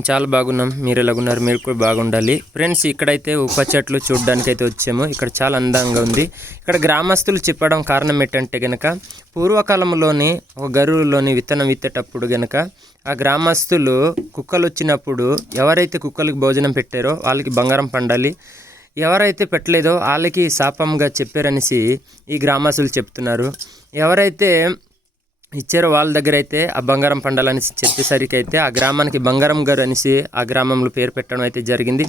మేము చాలా బాగున్నాం. మీరు ఎలాగున్నారు? మీరు కూడా బాగుండాలి. ఫ్రెండ్స్ ఇక్కడైతే ఉప్ప చెట్లు చూడడానికైతే వచ్చాము. ఇక్కడ చాలా అందంగా ఉంది. ఇక్కడ గ్రామస్తులు చెప్పడం కారణం ఏంటంటే గనక పూర్వకాలంలోని ఒక గరువులోని విత్తనం విత్తేటప్పుడు గనక ఆ గ్రామస్తులు కుక్కలు వచ్చినప్పుడు ఎవరైతే కుక్కలకు భోజనం పెట్టారో వాళ్ళకి బంగారం పండాలి. ఎవరైతే పెట్టలేదో వాళ్ళకి శాపంగా చెప్పారనేసి ఈ గ్రామస్తులు చెప్తున్నారు. ఎవరైతే ఇచ్చారు వాళ్ళ దగ్గర అయితే ఆ బంగారం పండాలని చెప్పేసరికి అయితే ఆ గ్రామానికి బంగారం గారు అనేసి ఆ గ్రామంలో పేరు పెట్టడం అయితే జరిగింది.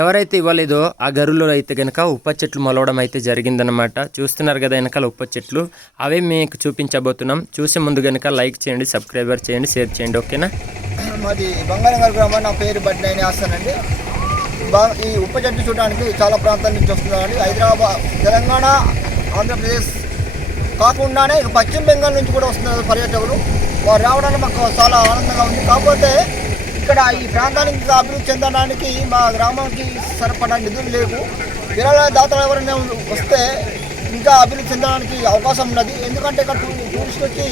ఎవరైతే ఇవ్వలేదో ఆ గరులో అయితే కనుక ఉప్ప చెట్లు మొలవడం అయితే జరిగిందనమాట చూస్తున్నారు కదా వెనకాల ఉప్ప చెట్లు. అవే మీకు చూపించబోతున్నాం. చూసే ముందు కనుక లైక్ చేయండి సబ్స్క్రైబర్ చేయండి షేర్ చేయండి. ఓకేనా? మాది బంగారం గారు గ్రామం. నా పేరు బడ్డైన ఆస్తానండి ఈ ఉప్ప చెట్టు చూడడానికి చాలా ప్రాంతాల నుంచి వస్తున్నారండి. హైదరాబాద్ తెలంగాణ ఆంధ్రప్రదేశ్ కాకుండానే ఇక పశ్చిమ బెంగాల్ నుంచి కూడా వస్తున్నారు పర్యాటకులు వారు రావడానికి మాకు చాలా ఆనందంగా ఉంది. కాకపోతే ఇక్కడ ఈ ప్రాంతానికి అభివృద్ధి చెందడానికి మా గ్రామానికి సరిపడా నిధులు లేవు. విరాళ దాతలు ఎవరైనా వస్తే ఇంకా అభివృద్ధి చెందడానికి అవకాశం ఉన్నది. ఎందుకంటే ఇక్కడ టూ టూరిస్ట్ వచ్చి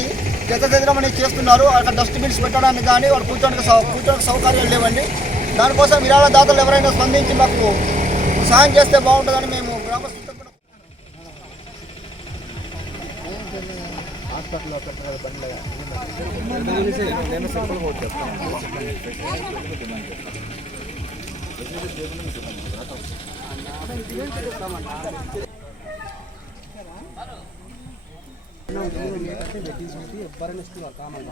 చెత్త చెదరం అనేది చేస్తున్నారు. అక్కడ డస్ట్బిన్స్ పెట్టడానికి కానీ వాడు కూర్చోడానికి సౌ కూర్చోడానికి సౌకర్యాలు లేవండి. దానికోసం విరాళ దాతలు ఎవరైనా స్పందించి మాకు సహాయం చేస్తే బాగుంటుందని మేము హాస్పిటల్లో పెట్టగల పని నేను సింపుల్ కోట్ చెప్తాను ఎవరైనా ఇస్తున్నారు కామన్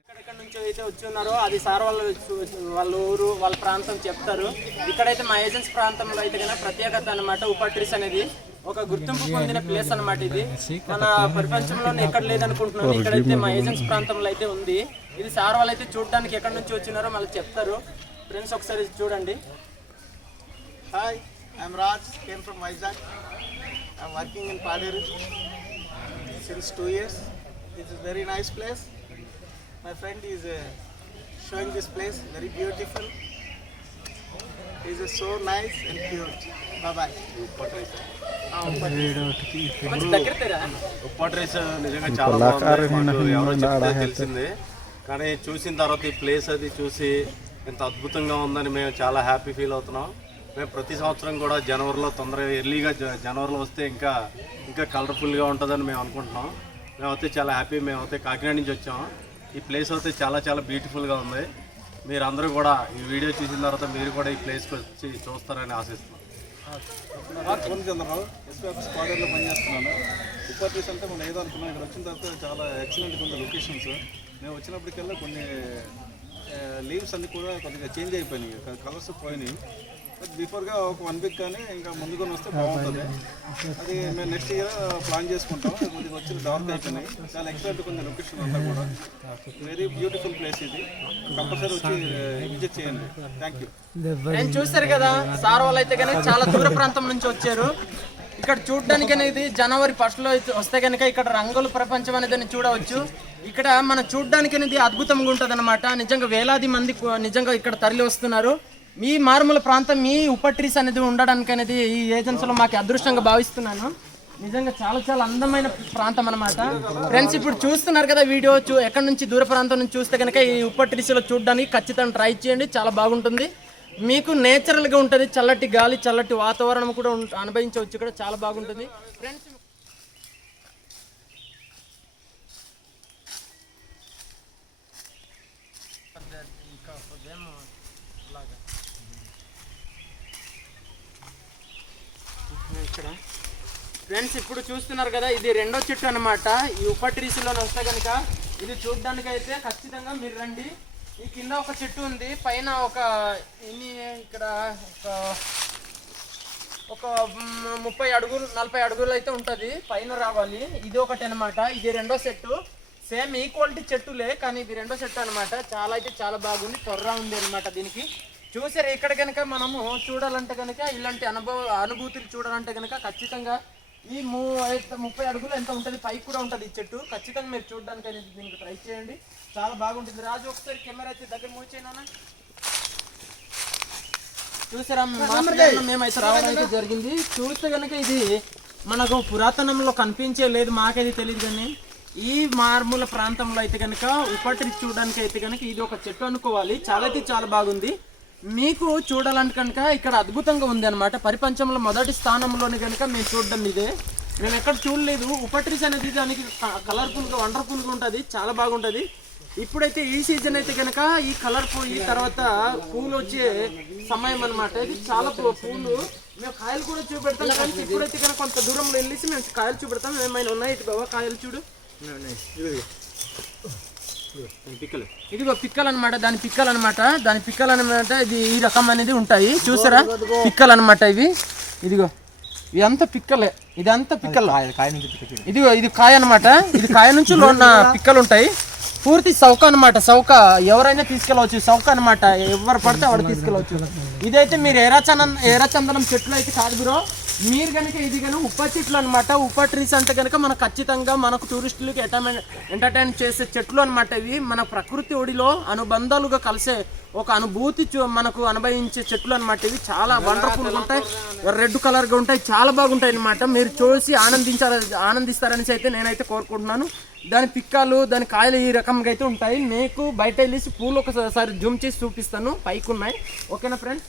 ఎక్కడెక్కడ నుంచి అయితే వచ్చి ఉన్నారో అది సార్ వాళ్ళ వాళ్ళ ఊరు వాళ్ళ ప్రాంతం చెప్తారు. ఇక్కడైతే మా ఏజెన్సీ ప్రాంతంలో అయితే కనుక ప్రత్యేకత అనమాట ఉపట్రీస్ అనేది ఒక గుర్తింపు పొందిన ప్లేస్ అన్నమాట ఇది. మన ప్రపంచంలోనే ఎక్కడ లేదనుకుంటున్నాను ఇక్కడైతే మా ఏజెన్సీ ప్రాంతంలో అయితే ఉంది. ఇది సార్ వాళ్ళు అయితే చూడడానికి ఎక్కడి నుంచి వచ్చినారో మళ్ళీ చెప్తారు. ఫ్రెండ్స్ ఒకసారి చూడండి. Hi, I'm Raj, came from Vizag. I'm working in Paderu since two years. This is very nice place. My friend is uh, showing this place, very beautiful. It is uh, so nice and cute. Bye bye. కొంచెం rice నిజంగా చాలా బాగుంది ఎవరో చెప్తే తెలిసింది కానీ చూసిన తర్వాత ఈ ప్లేస్ అది చూసి ఎంత అద్భుతంగా ఉందని మేము చాలా హ్యాపీ ఫీల్ అవుతున్నాం మేము ప్రతి సంవత్సరం కూడా జనవరిలో తొందరగా ఎర్లీగా జనవరిలో వస్తే ఇంకా ఇంకా కలర్ఫుల్గా ఉంటుందని మేము అనుకుంటున్నాం. మేమైతే చాలా హ్యాపీ మేమైతే కాకినాడ నుంచి వచ్చాం ఈ ప్లేస్ అయితే చాలా చాలా బ్యూటిఫుల్గా ఉంది. మీరు అందరూ కూడా ఈ వీడియో చూసిన తర్వాత మీరు కూడా ఈ ప్లేస్కి వచ్చి చూస్తారని ఆశిస్తున్నాం. చంద్రరావు ఎస్పీఎఫ్ స్క్వాడర్లో పనిచేస్తున్నాను. ఉపాధీస్ అంటే మనం ఏదో అనుకున్నాం. ఇక్కడ వచ్చిన తర్వాత చాలా ఎక్సలెంట్గా ఉంది లొకేషన్స్ మేము వచ్చినప్పటికల్లా కొన్ని లీవ్స్ అన్నీ కూడా కొద్దిగా చేంజ్ అయిపోయినాయి. కలర్స్ పోయినాయి. బిఫోర్గా ఒక వన్ వీక్ కానీ ఇంకా ముందుకొని వస్తే బాగుంటుంది. అది మేము నెక్స్ట్ ఇయర్ ప్లాన్ చేసుకుంటాం. కొద్దిగా వచ్చి డార్క్ అయిపోయినాయి. చాలా ఎక్సలెంట్ కొంచెం లొకేషన్ అంతా కూడా. వెరీ బ్యూటిఫుల్ ప్లేస్ ఇది. కంపల్సరీ వచ్చి eh, విజిట్ చేయండి. థ్యాంక్ యూ నేను చూస్తారు కదా సార్ వాళ్ళు అయితే కనుక చాలా దూర ప్రాంతం నుంచి వచ్చారు. ఇక్కడ చూడడానికి అనేది జనవరి ఫస్ట్లో వస్తే కనుక ఇక్కడ రంగుల ప్రపంచం అనేది చూడవచ్చు. ఇక్కడ మనం చూడడానికి అనేది అద్భుతంగా ఉంటుంది నిజంగా వేలాది మంది నిజంగా ఇక్కడ తరలి వస్తున్నారు మీ మారుమూల ప్రాంతం మీ ఉప్పట్రీస్ అనేది ఉండడానికి అనేది ఈ ఏజెన్సీలో మాకు అదృష్టంగా భావిస్తున్నాను. నిజంగా చాలా చాలా అందమైన ప్రాంతం అనమాట ఫ్రెండ్స్ ఇప్పుడు చూస్తున్నారు కదా వీడియో చూ ఎక్కడి నుంచి దూర ప్రాంతం నుంచి చూస్తే కనుక ఈ ఉప్పట్రీసీలో చూడడానికి ఖచ్చితంగా ట్రై చేయండి చాలా బాగుంటుంది. మీకు నేచురల్గా ఉంటుంది చల్లటి గాలి చల్లటి వాతావరణం కూడా అనుభవించవచ్చు కూడా చాలా బాగుంటుంది. ఫ్రెండ్స్ ఇక్కడ. ఫ్రెండ్స్ ఇప్పుడు చూస్తున్నారు కదా ఇది రెండో చెట్టు అన్నమాట. ఈ ఉప ట్రీస్లో వస్తే కనుక ఇది చూడడానికి అయితే ఖచ్చితంగా మీరు రండి. ఈ కింద ఒక చెట్టు ఉంది పైన ఒక ఎన్ని ఇక్కడ ఒక ఒక ముప్పై అడుగులు నలభై అడుగులు అయితే ఉంటుంది పైన రావాలి. ఇది ఒకటి అనమాట ఇది రెండో సెట్టు సేమ్ ఈక్వాలిటీ చెట్టులే కానీ ఇది రెండో సెట్ అనమాట చాలా అయితే చాలా బాగుంది త్వరగా ఉంది అనమాట దీనికి. చూసారు ఇక్కడ కనుక మనము చూడాలంటే కనుక ఇలాంటి అనుభవ అనుభూతులు చూడాలంటే కనుక ఖచ్చితంగా ఈ ము ముప్పై అడుగులు ఎంత ఉంటుంది పైకి కూడా ఉంటుంది ఈ చెట్టు. ఖచ్చితంగా మీరు చూడడానికి అనేది దీనికి ట్రై చేయండి. చాలా బాగుంటుంది. రాజు ఒకసారి కెమెరా అయితే దగ్గర మూవ్ చేయనా చూసారా మేమైతే రావడం అయితే జరిగింది. చూస్తే కనుక ఇది మనకు పురాతనంలో కనిపించే లేదు మాకైతే తెలియదు కానీ ఈ మారుమూల ప్రాంతంలో అయితే కనుక ఉపటి చూడడానికి అయితే కనుక ఇది ఒక చెట్టు అనుకోవాలి. చాలా అయితే చాలా బాగుంది. మీకు చూడాలంటే కనుక ఇక్కడ అద్భుతంగా ఉంది అనమాట పరిపంచంలో మొదటి స్థానంలోని కనుక మేము చూడడం ఇదే. మేము ఎక్కడ చూడలేదు. ఉపట్రీస్ అనేది దానికి కలర్ఫుల్గా వండర్ఫుల్గా ఉంటుంది. చాలా బాగుంటుంది. ఇప్పుడైతే ఈ సీజన్ అయితే కనుక ఈ కలర్ పోయి తర్వాత పూలు వచ్చే సమయం అనమాట ఇది చాలా పూలు. మేము కాయలు కూడా చూపెడతాం కానీ ఇప్పుడైతే కనుక కొంత దూరంలో వెళ్ళేసి మేము కాయలు చూపెడతాం. ఏమైనా ఉన్నాయి? బాబా కాయలు చూడు. ఇదిగో పిక్కలు. అనమాట దాని పిక్కలు అనమాట దాని పిక్కలు అనమాట ఇది ఈ రకం అనేది ఉంటాయి. చూసారా? పిక్కలు అనమాట ఇవి. ఇదిగో ఇదంతా పిక్కలే. ఇదంతా పిక్కలు. ఇదిగో ఇది కాయ అన్నమాట. ఇది కాయ నుంచి ఉన్న పిక్కలు ఉంటాయి పూర్తి సౌక అన్నమాట. సౌక ఎవరైనా తీసుకెళ్ళవచ్చు. సౌక అన్నమాట. ఎవరు పడితే ఎవరు తీసుకెళ్ళవచ్చు. ఇదైతే మీరు ఎర్రచందనం ఎర్రచందనం చెట్లు అయితే కాదు బ్రో. మీరు కనుక ఇది కనుక ఉప్ప చెట్లు అనమాట ఉప్ప ట్రీస్ అంటే కనుక మనకు ఖచ్చితంగా మనకు టూరిస్టులకి ఎంటర్టైన్ ఎంటర్టైన్ చేసే చెట్లు అనమాట ఇవి. మన ప్రకృతి ఒడిలో అనుబంధాలుగా కలిసే ఒక అనుభూతి మనకు అనుభవించే చెట్లు అనమాట ఇవి. చాలా వండర్ఫుల్గా ఉంటాయి. రెడ్ కలర్గా ఉంటాయి. చాలా బాగుంటాయి అనమాట మీరు చూసి ఆనందించాలి ఆనందిస్తారని అయితే నేనైతే కోరుకుంటున్నాను. దాని పిక్కలు దాని కాయలు ఈ రకంగా అయితే ఉంటాయి. మీకు బయట వెళ్ళేసి పూలు ఒకసారి జూమ్ చేసి చూపిస్తాను. పైకి ఉన్నాయి ఓకేనా ఫ్రెండ్స్?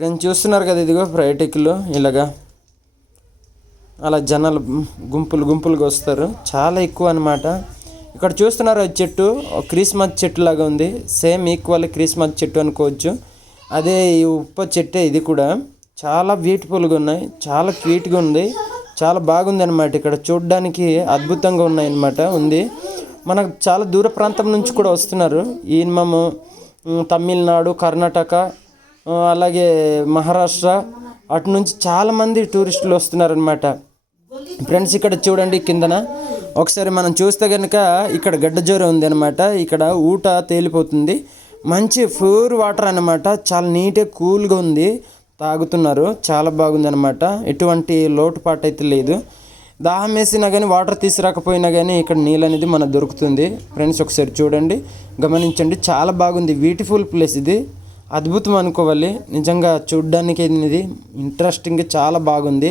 ఫ్రెండ్స్ చూస్తున్నారు కదా ఇదిగో పర్యాటకులు ఇలాగా. అలా జనాలు గుంపులు గుంపులుగా వస్తారు. చాలా ఎక్కువ అనమాట ఇక్కడ చూస్తున్నారు ఆ చెట్టు క్రిస్మస్ చెట్టు లాగా ఉంది. సేమ్ ఈక్వల్ క్రిస్మస్ చెట్టు అనుకోవచ్చు. అదే ఈ ఉప్ప చెట్టే ఇది కూడా. చాలా బ్యూటిఫుల్గా ఉన్నాయి. చాలా క్యూట్గా ఉంది. చాలా బాగుంది అనమాట ఇక్కడ. చూడడానికి అద్భుతంగా ఉన్నాయి అనమాట ఉంది. మనకు చాలా దూర ప్రాంతం నుంచి కూడా వస్తున్నారు. ఈయనము తమిళనాడు కర్ణాటక అలాగే మహారాష్ట్ర అటు నుంచి చాలామంది టూరిస్టులు వస్తున్నారనమాట ఫ్రెండ్స్ ఇక్కడ చూడండి కిందన. ఒకసారి మనం చూస్తే కనుక ఇక్కడ గడ్డజోర ఉంది అనమాట ఇక్కడ ఊట తేలిపోతుంది. మంచి ప్యూర్ వాటర్ అనమాట చాలా నీట్గా కూల్గా ఉంది. తాగుతున్నారు. చాలా బాగుంది అనమాట ఎటువంటి లోటుపాటు అయితే లేదు. దాహం వేసినా కానీ వాటర్ తీసుకురాకపోయినా కానీ ఇక్కడ నీళ్ళు అనేది మనకు దొరుకుతుంది. ఫ్రెండ్స్ ఒకసారి చూడండి. గమనించండి. చాలా బాగుంది. బ్యూటిఫుల్ ప్లేస్ ఇది. అద్భుతం అనుకోవాలి. నిజంగా చూడడానికి ఇది ఇంట్రెస్టింగ్ చాలా బాగుంది.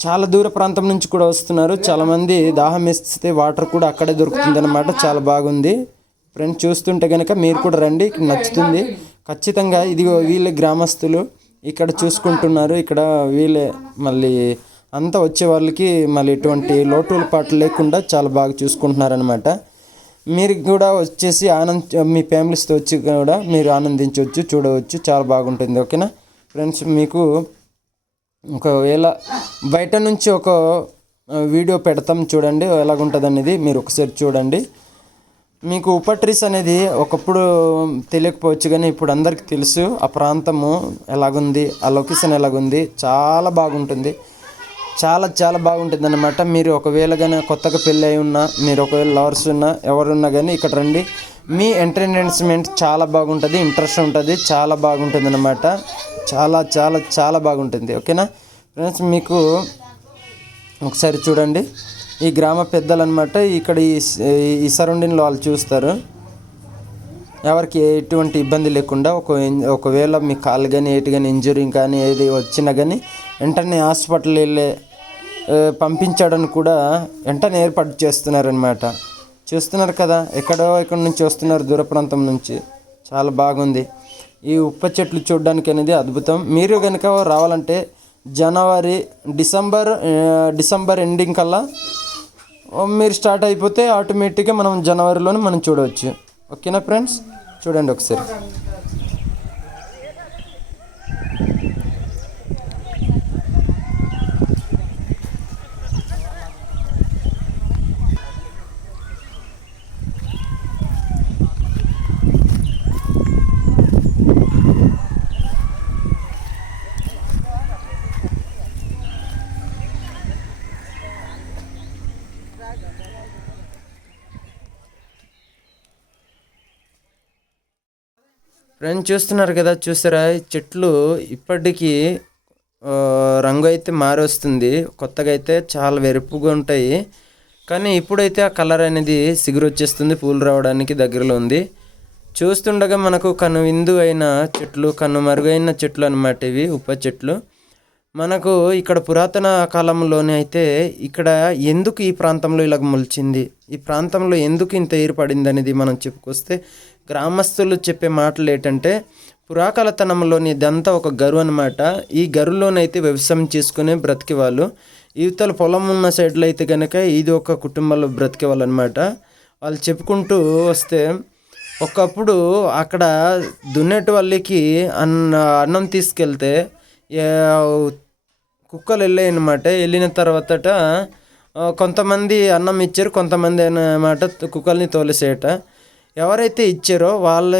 చాలా దూర ప్రాంతం నుంచి కూడా వస్తున్నారు. చాలామంది దాహం వేస్తే వాటర్ కూడా అక్కడే దొరుకుతుంది అనమాట చాలా బాగుంది. ఫ్రెండ్స్ చూస్తుంటే కనుక మీరు కూడా రండి ఇక్కడ నచ్చుతుంది. ఖచ్చితంగా ఇదిగో వీళ్ళే గ్రామస్తులు ఇక్కడ చూసుకుంటున్నారు. ఇక్కడ వీళ్ళే మళ్ళీ అంతా వచ్చే వాళ్ళకి మళ్ళీ ఎటువంటి లోటుల పాటు లేకుండా చాలా బాగా చూసుకుంటున్నారనమాట మీరు కూడా వచ్చేసి ఆనంద మీ ఫ్యామిలీస్తో వచ్చి కూడా మీరు ఆనందించవచ్చు చూడవచ్చు చాలా బాగుంటుంది ఓకేనా? ఫ్రెండ్స్ మీకు ఒకవేళ బయట నుంచి ఒక వీడియో పెడతాం చూడండి ఎలాగుంటుంది అనేది మీరు ఒకసారి చూడండి. మీకు ఉపట్రీస్ అనేది ఒకప్పుడు తెలియకపోవచ్చు కానీ ఇప్పుడు అందరికీ తెలుసు ఆ ప్రాంతము ఎలాగుంది ఆ లొకేషన్ ఎలాగుంది చాలా బాగుంటుంది. చాలా చాలా బాగుంటుంది అనమాట మీరు ఒకవేళ కానీ కొత్తగా పెళ్ళి అయి ఉన్నా మీరు ఒకవేళ లవర్స్ ఉన్నా ఎవరున్నా కానీ ఇక్కడ రండి. మీ ఎంటర్టైన్మెంట్ చాలా బాగుంటుంది ఇంట్రెస్ట్ ఉంటుంది చాలా బాగుంటుంది అనమాట చాలా చాలా చాలా బాగుంటుంది ఓకేనా? ఫ్రెండ్స్ మీకు ఒకసారి చూడండి. ఈ గ్రామ పెద్దలు అనమాట ఇక్కడ ఈ ఈ సరౌండింగ్లో వాళ్ళు చూస్తారు. ఎవరికి ఎటువంటి ఇబ్బంది లేకుండా ఒక ఒకవేళ మీ కాలు కానీ ఏటి కానీ ఇంజురీ కానీ ఏది వచ్చినా కానీ వెంటనే హాస్పిటల్ వెళ్ళే పంపించాడని కూడా వెంటనే ఏర్పాటు చేస్తున్నారనమాట చూస్తున్నారు కదా ఎక్కడో ఇక్కడ నుంచి వస్తున్నారు దూర ప్రాంతం నుంచి. చాలా బాగుంది. ఈ ఉప్ప చెట్లు చూడడానికి అనేది అద్భుతం. మీరు కనుక రావాలంటే జనవరి డిసెంబర్ డిసెంబర్ ఎండింగ్ కల్లా మీరు స్టార్ట్ అయిపోతే ఆటోమేటిక్గా మనం జనవరిలోనే మనం చూడవచ్చు. ఓకేనా ఫ్రెండ్స్? చూడండి ఒకసారి. ఫ్రెండ్స్ చూస్తున్నారు కదా చూసారా? ఈ చెట్లు ఇప్పటికీ రంగు అయితే మారొస్తుంది. కొత్తగా అయితే చాలా వెరుపుగా ఉంటాయి. కానీ ఇప్పుడైతే ఆ కలర్ అనేది సిగురు వచ్చేస్తుంది పూలు రావడానికి దగ్గరలో ఉంది. చూస్తుండగా మనకు కను విందు అయిన చెట్లు కను మరుగైన చెట్లు అన్నమాట ఇవి ఉప్ప చెట్లు. మనకు ఇక్కడ పురాతన కాలంలోనే అయితే ఇక్కడ ఎందుకు ఈ ప్రాంతంలో ఇలా మొలిచింది? ఈ ప్రాంతంలో ఎందుకు ఇంత ఏర్పడింది అనేది మనం చెప్పుకొస్తే గ్రామస్తులు చెప్పే మాటలు ఏంటంటే పురాకాలతనంలోని ఇదంతా ఒక గరు అనమాట ఈ గరులోనైతే వ్యవసాయం చేసుకుని బ్రతికే వాళ్ళు పొలం ఉన్న సైడ్లో అయితే కనుక ఇది ఒక కుటుంబంలో బ్రతికే వాళ్ళు అనమాట వాళ్ళు చెప్పుకుంటూ వస్తే ఒకప్పుడు అక్కడ దున్నేటి వాళ్ళకి అన్న అన్నం తీసుకెళ్తే కుక్కలు వెళ్ళాయి అనమాట వెళ్ళిన తర్వాతట కొంతమంది అన్నం ఇచ్చారు కొంతమంది అన్నమాట కుక్కల్ని తోలేసేయట ఎవరైతే ఇచ్చారో వాళ్ళ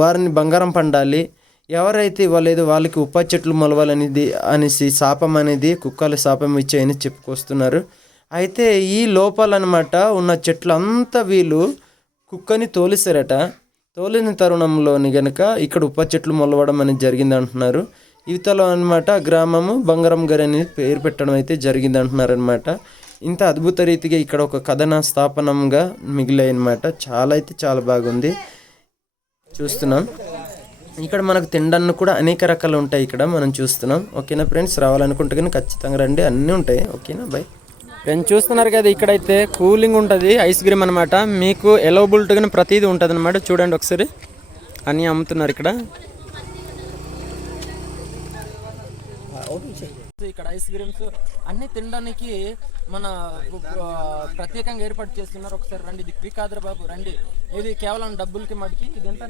వారిని బంగారం పండాలి. ఎవరైతే ఇవ్వలేదు వాళ్ళకి ఉప్ప చెట్లు మొలవాలనేది అనేసి శాపం అనేది కుక్కలు శాపం ఇచ్చాయని చెప్పుకొస్తున్నారు. అయితే ఈ లోపాలన్నమాట ఉన్న చెట్లు అంతా వీళ్ళు కుక్కని తోలిస్తారట తోలిన తరుణంలోని గనక ఇక్కడ ఉప్ప చెట్లు మొలవడం అనేది జరిగింది అంటున్నారు ఇవతలో అనమాట గ్రామము బంగారం గారి అనేది పేరు పెట్టడం అయితే జరిగింది అంటున్నారు అనమాట ఇంత అద్భుత రీతిగా ఇక్కడ ఒక కథన స్థాపనంగా మిగిలాయి అనమాట చాలా అయితే చాలా బాగుంది. చూస్తున్నాం. ఇక్కడ మనకు తినడానికి కూడా అనేక రకాలు ఉంటాయి ఇక్కడ మనం చూస్తున్నాం. ఓకేనా ఫ్రెండ్స్? రావాలనుకుంటే కానీ ఖచ్చితంగా రండి. అన్నీ ఉంటాయి. ఓకేనా? బై. ఫ్రెండ్స్ చూస్తున్నారు కదా ఇక్కడైతే కూలింగ్ ఉంటుంది ఐస్ క్రీమ్ అనమాట మీకు ఎలవబుల్ట్గా ప్రతిదీ ఉంటుంది అనమాట చూడండి ఒకసారి. అన్నీ అమ్ముతున్నారు ఇక్కడ. ఇక్కడ ఐస్ క్రీమ్స్ అన్ని తినడానికి మన ప్రత్యేకంగా ఏర్పాటు చేస్తున్నారు. ఒకసారి రండి ఇది ఫ్రీ బాబు రండి. ఇది కేవలం డబ్బులకి మడికి ఇది ఎంత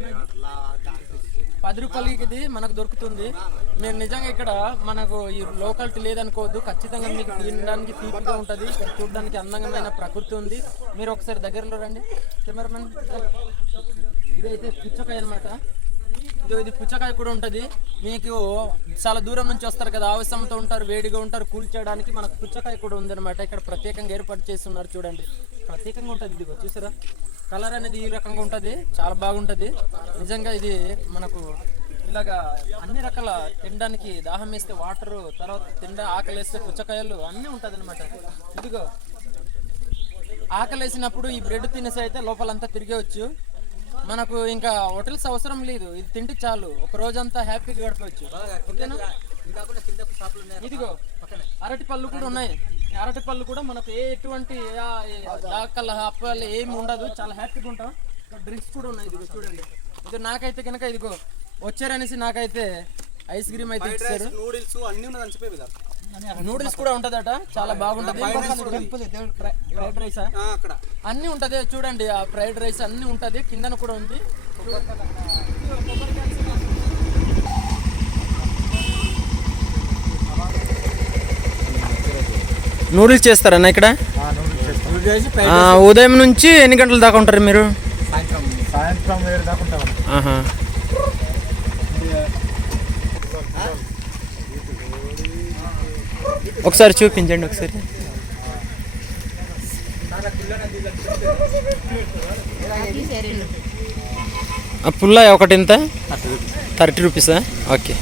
పది రూపాయలకి ఇది మనకు దొరుకుతుంది. మీరు నిజంగా ఇక్కడ మనకు ఈ లోకల్టీ లేదనుకోవద్దు. ఖచ్చితంగా మీకు తినడానికి తీపిగా ఉంటుంది. ఇక్కడ చూడడానికి అందమైన ప్రకృతి ఉంది. మీరు ఒకసారి దగ్గరలో రండి. కెమెరామెన్ ఇదైతే పుచ్చకాయ అనమాట ఇది పుచ్చకాయ కూడా ఉంటుంది. మీకు చాలా దూరం నుంచి వస్తారు కదా ఆవశ్యంతో ఉంటారు వేడిగా ఉంటారు కూల్ చేయడానికి మనకు పుచ్చకాయ కూడా ఉందన్నమాట. ఇక్కడ ప్రత్యేకంగా ఏర్పాటు చేస్తున్నారు చూడండి. ప్రత్యేకంగా ఉంటుంది ఇది చూసారా? కలర్ అనేది ఈ రకంగా ఉంటుంది చాలా బాగుంటుంది. నిజంగా ఇది మనకు ఇలాగా అన్ని రకాల తినడానికి దాహం వేస్తే వాటర్ తర్వాత తిండ ఆకలి వేస్తే పుచ్చకాయలు అన్నీ ఉంటుంది అనమాట ఇదిగో ఆకలేసినప్పుడు ఈ బ్రెడ్ తినేసి అయితే లోపలంతా తిరిగేవచ్చు. మనకు ఇంకా హోటల్స్ అవసరం లేదు. ఇది తింటే చాలు. ఒక రోజంతా హ్యాపీగా గడపవచ్చు ఓకేనా? ఇదిగో అరటి పళ్ళు కూడా ఉన్నాయి. అరటి పళ్ళు కూడా మనకు ఏ ఎటువంటి దాకల అప్పాలు ఏమి ఉండదు. చాలా హ్యాపీగా ఉంటాం. డ్రింక్స్ కూడా ఉన్నాయి. ఇదిగో చూడండి. ఇది నాకైతే కనుక ఇదిగో వచ్చారనేసి నాకైతే ఐస్ క్రీమ్ అయితే ఇచ్చారు. నూడిల్స్ అన్ని ఉన్నదని చెప్పే కదా నూడిల్స్ కూడా ఉంటదట. చాలా బాగుంటది. ఫ్రైడ్ రైస్ అన్ని ఉంటది. చూడండి ఆ ఫ్రైడ్ రైస్ అన్ని ఉంటది. కిందన కూడా ఉంది. నూడిల్స్ చేస్తారన్న ఇక్కడ? ఆ, ఉదయం నుంచి ఎన్ని గంటల దాకా ఉంటారు మీరు? సాయంత్రం ఏడు దాకా ఉంటాం ఆహా. ఒకసారి చూపించండి ఒకసారి. ఆ పుల్ల ఒకటి ఎంత? థర్టీ రూపీసా? ఓకే.